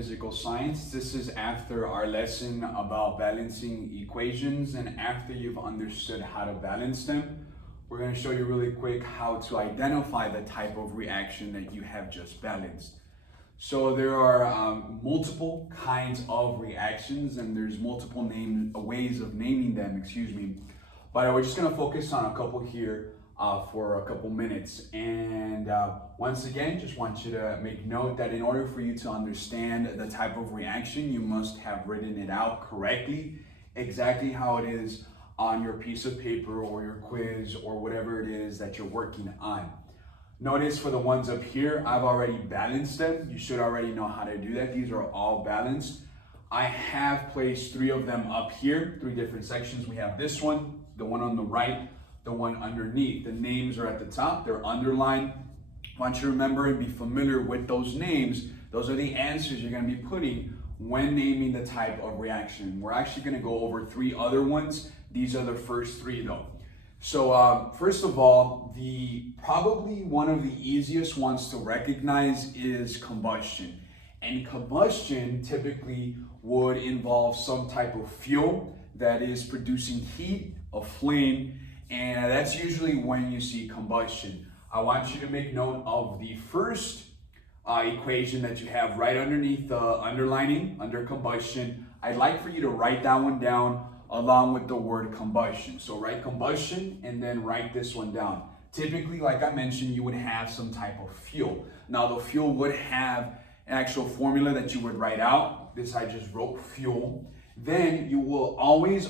physical science. This is after our lesson about balancing equations, and after you've understood how to balance them, we're going to show you really quick how to identify the type of reaction that you have just balanced. So there are multiple kinds of reactions, and there's multiple ways of naming them, but we're just going to focus on a couple here for a couple minutes. And once again, just want you to make note that in order for you to understand the type of reaction, you must have written it out correctly, exactly how it is on your piece of paper or your quiz or whatever it is that you're working on. Notice for the ones up here, I've already balanced them. You should already know how to do that. These are all balanced. I have placed 3 of them up here, 3 different sections. We have this one, the one on the right, the one underneath. The names are at the top, they're underlined. I want you to remember and be familiar with those names. Those are the answers you're going to be putting when naming the type of reaction. We're actually going to go over 3 other ones. These are the first 3 though. So first of all, probably one of the easiest ones to recognize is combustion. And combustion typically would involve some type of fuel that is producing heat, a flame, and that's usually when you see combustion. I want you to make note of the first equation that you have right underneath the underlining, under combustion. I'd like for you to write that one down along with the word combustion. So write combustion and then write this one down. Typically, like I mentioned, you would have some type of fuel. Now the fuel would have an actual formula that you would write out. This I just wrote fuel. Then you will always,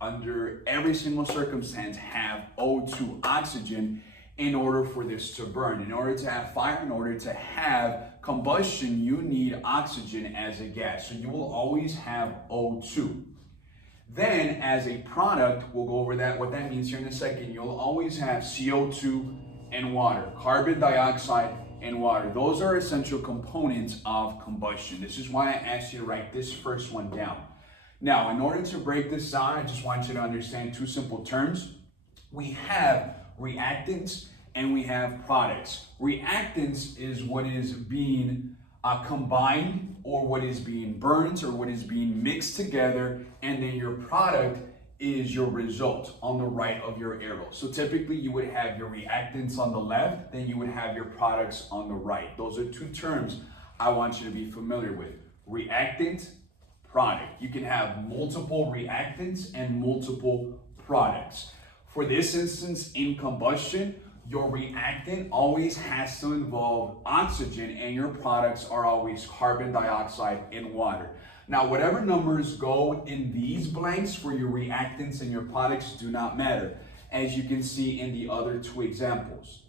under every single circumstance, have O2, oxygen, in order for this to burn. In order to have fire, in order to have combustion, you need oxygen as a gas. So you will always have O2. Then as a product, we'll go over that, what that means here in a second. You'll always have CO2 and water, carbon dioxide and water. Those are essential components of combustion. This is why I asked you to write this first one down. Now, in order to break this down, I just want you to understand 2 simple terms. We have reactants and we have products. Reactants is what is being combined, or what is being burnt, or what is being mixed together, and then your product is your result on the right of your arrow. So typically you would have your reactants on the left, then you would have your products on the right. Those are 2 terms I want you to be familiar with. Reactant, product. You can have multiple reactants and multiple products. For this instance, in combustion, your reactant always has to involve oxygen, and your products are always carbon dioxide and water. Now, whatever numbers go in these blanks for your reactants and your products do not matter, as you can see in the other 2 examples.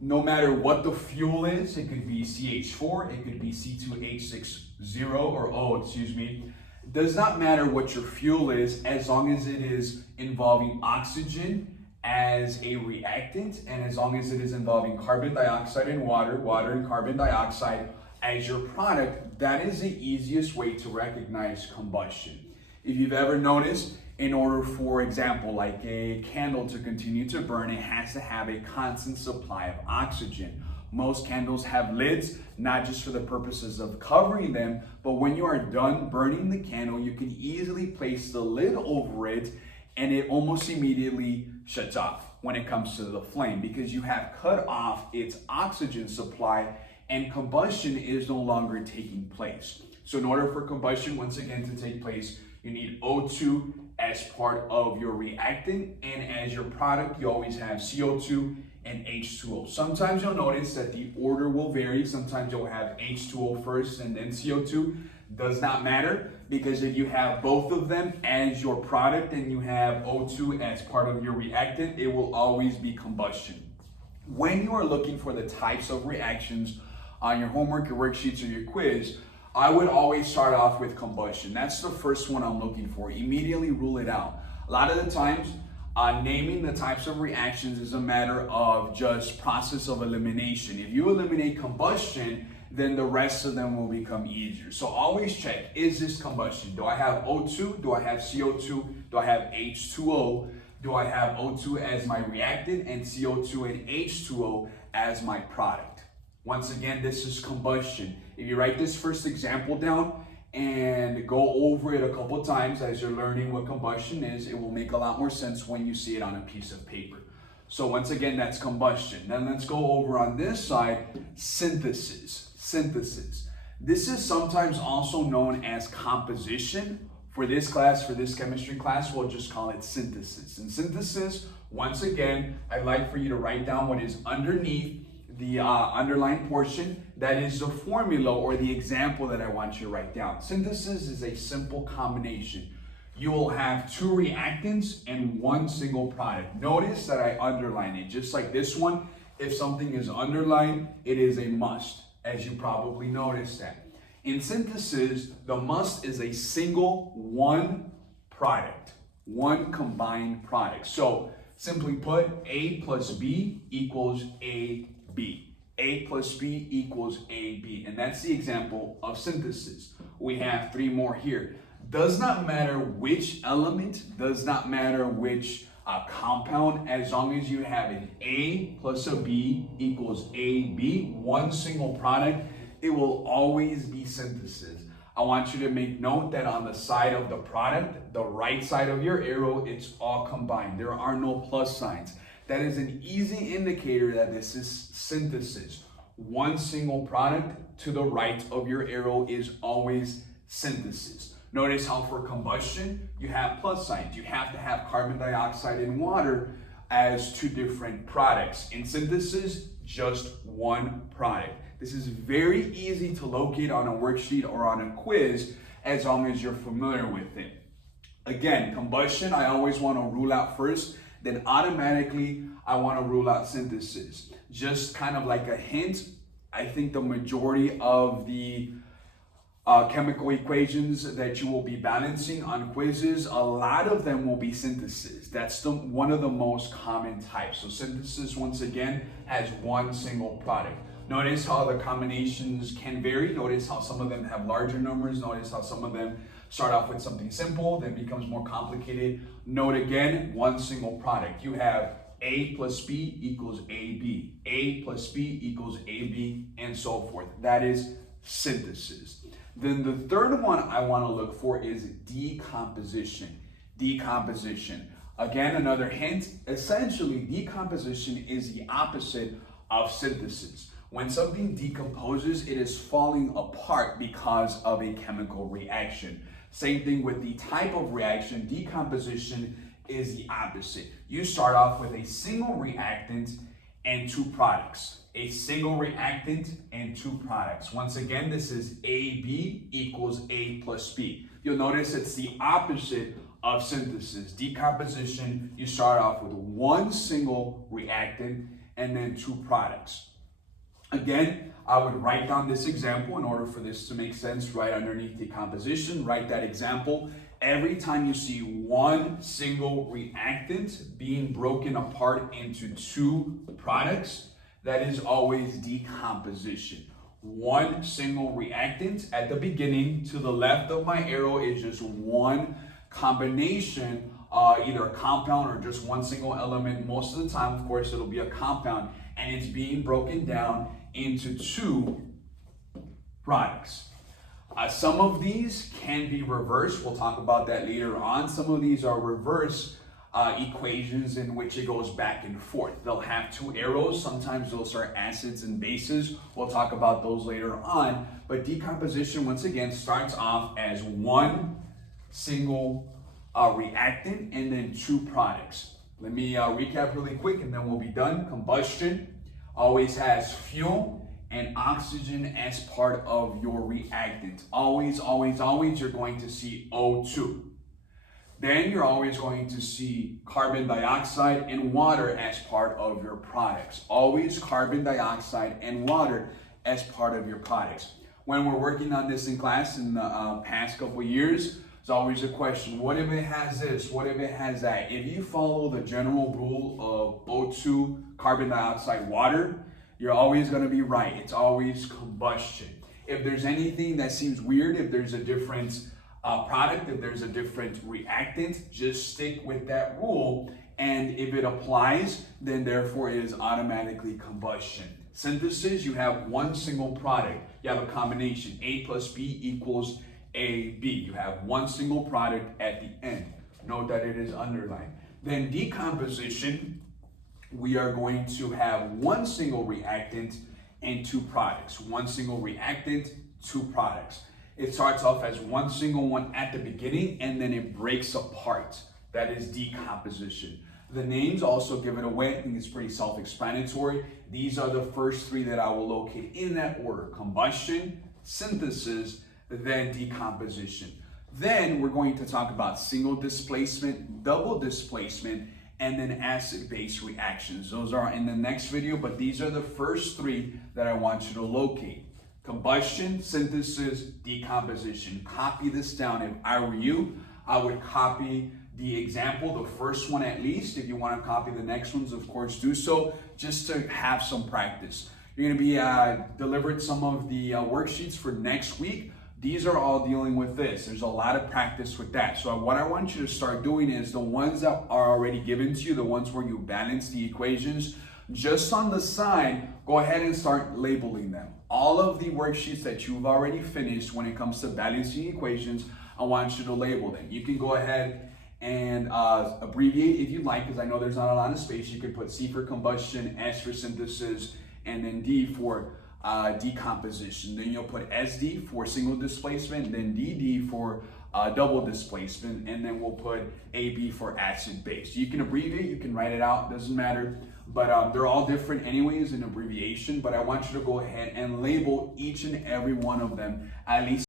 No matter what the fuel is, it could be CH4, it could be C2H60 or O, It does not matter what your fuel is, as long as it is involving oxygen as a reactant, and as long as it is involving carbon dioxide and water and carbon dioxide as your product. That is the easiest way to recognize combustion. If you've ever noticed, in order, for example, like a candle to continue to burn, it has to have a constant supply of oxygen. Most candles have lids, not just for the purposes of covering them, but when you are done burning the candle, you can easily place the lid over it, and it almost immediately shuts off when it comes to the flame, because you have cut off its oxygen supply and combustion is no longer taking place. So in order for combustion, once again, to take place, you need O2 as part of your reactant, and as your product, you always have CO2 and H2O. Sometimes you'll notice that the order will vary. Sometimes you'll have H2O first and then CO2. Does not matter, because if you have both of them as your product and you have O2 as part of your reactant, it will always be combustion. When you are looking for the types of reactions on your homework, your worksheets, or your quiz, I would always start off with combustion. That's the first one I'm looking for. Immediately rule it out. A lot of the times, naming the types of reactions is a matter of just process of elimination. If you eliminate combustion, then the rest of them will become easier. So always check, is this combustion? Do I have O2? Do I have CO2? Do I have H2O? Do I have O2 as my reactant and CO2 and H2O as my product? Once again, this is combustion. If you write this first example down and go over it a couple times as you're learning what combustion is, it will make a lot more sense when you see it on a piece of paper. So once again, that's combustion. Then let's go over on this side, synthesis. Synthesis. This is sometimes also known as composition. For this class, for this chemistry class, we'll just call it synthesis. And synthesis, once again, I'd like for you to write down what is underneath the underlined portion. That is the formula or the example that I want you to write down. Synthesis is a simple combination. You will have two reactants and one single product. Notice that I underline it, just like this one. If something is underlined, it is a must, as you probably noticed that. In synthesis, the must is a single one product, one combined product. So simply put, A plus B equals AB. A plus B equals AB. And that's the example of synthesis. We have three more here. Does not matter which element, does not matter which compound, as long as you have an A plus a B equals AB, one single product, it will always be synthesis. I want you to make note that on the side of the product, the right side of your arrow, it's all combined. There are no plus signs. That is an easy indicator that this is synthesis. One single product to the right of your arrow is always synthesis. Notice how for combustion, you have plus signs. You have to have carbon dioxide and water as two different products. In synthesis, just one product. This is very easy to locate on a worksheet or on a quiz as long as you're familiar with it. Again, combustion, I always want to rule out first, then automatically I want to rule out synthesis. Just kind of like a hint, I think the majority of the chemical equations that you will be balancing on quizzes, a lot of them will be synthesis. That's one of the most common types. So synthesis, once again, has one single product. Notice how the combinations can vary. Notice how some of them have larger numbers. Notice how some of them start off with something simple, then becomes more complicated. Note again, one single product. You have A plus B equals AB. A plus B equals AB, and so forth. That is synthesis. Then the third one I want to look for is decomposition. Decomposition. Again, another hint. Essentially, decomposition is the opposite of synthesis. When something decomposes, it is falling apart because of a chemical reaction. Same thing with the type of reaction. Decomposition is the opposite. You start off with a single reactant and two products. A single reactant and two products. Once again, this is AB equals A plus B. You'll notice it's the opposite of synthesis. Decomposition, you start off with one single reactant and then two products. Again, I would write down this example in order for this to make sense. Right underneath decomposition, write that example. Every time you see one single reactant being broken apart into two products, that is always decomposition. One single reactant at the beginning to the left of my arrow is just one combination, either a compound or just one single element. Most of the time, of course, it'll be a compound, and it's being broken down into two products. Some of these can be reversed. We'll talk about that later on. Some of these are reverse equations in which it goes back and forth. They'll have two arrows. Sometimes those are acids and bases. We'll talk about those later on. But decomposition, once again, starts off as one single reactant and then two products. Let me recap really quick and then we'll be done. Combustion always has fuel and oxygen as part of your reactant. Always, always, always, you're going to see O2. Then you're always going to see carbon dioxide and water as part of your products. Always carbon dioxide and water as part of your products. When we're working on this in class in the past couple of years, there's always a question, what if it has this? What if it has that? If you follow the general rule of O2, carbon dioxide, water, you're always going to be right. It's always combustion. If there's anything that seems weird, if there's a different product, if there's a different reactant, just stick with that rule. And if it applies, then therefore it is automatically combustion. Synthesis, you have one single product. You have a combination, A plus B equals AB. You have one single product at the end. Note that it is underlined. Then decomposition, we are going to have one single reactant and two products. One single reactant, two products. It starts off as one single one at the beginning and then it breaks apart. That is decomposition. The names also give it away. I think it's pretty self-explanatory. These are the first three that I will locate in that order: combustion, synthesis, then decomposition. Then we're going to talk about single displacement, double displacement, and then acid-base reactions. Those are in the next video, but these are the first three that I want you to locate: combustion, synthesis, decomposition. Copy this down. If I were you, I would copy the example, the first one at least. If you want to copy the next ones, of course, do so, just to have some practice. You're going to be delivered some of the worksheets for next week. These are all dealing with this. There's a lot of practice with that. So what I want you to start doing is the ones that are already given to you, the ones where you balance the equations, just on the side, go ahead and start labeling them. All of the worksheets that you've already finished when it comes to balancing equations, I want you to label them. You can go ahead and abbreviate if you like, because I know there's not a lot of space. You could put C for combustion, S for synthesis, and then D for decomposition. Then you'll put SD for single displacement, then DD for double displacement, and then we'll put AB for acid base. You can abbreviate, you can write it out, doesn't matter, but they're all different anyways in abbreviation. But I want you to go ahead and label each and every one of them, at least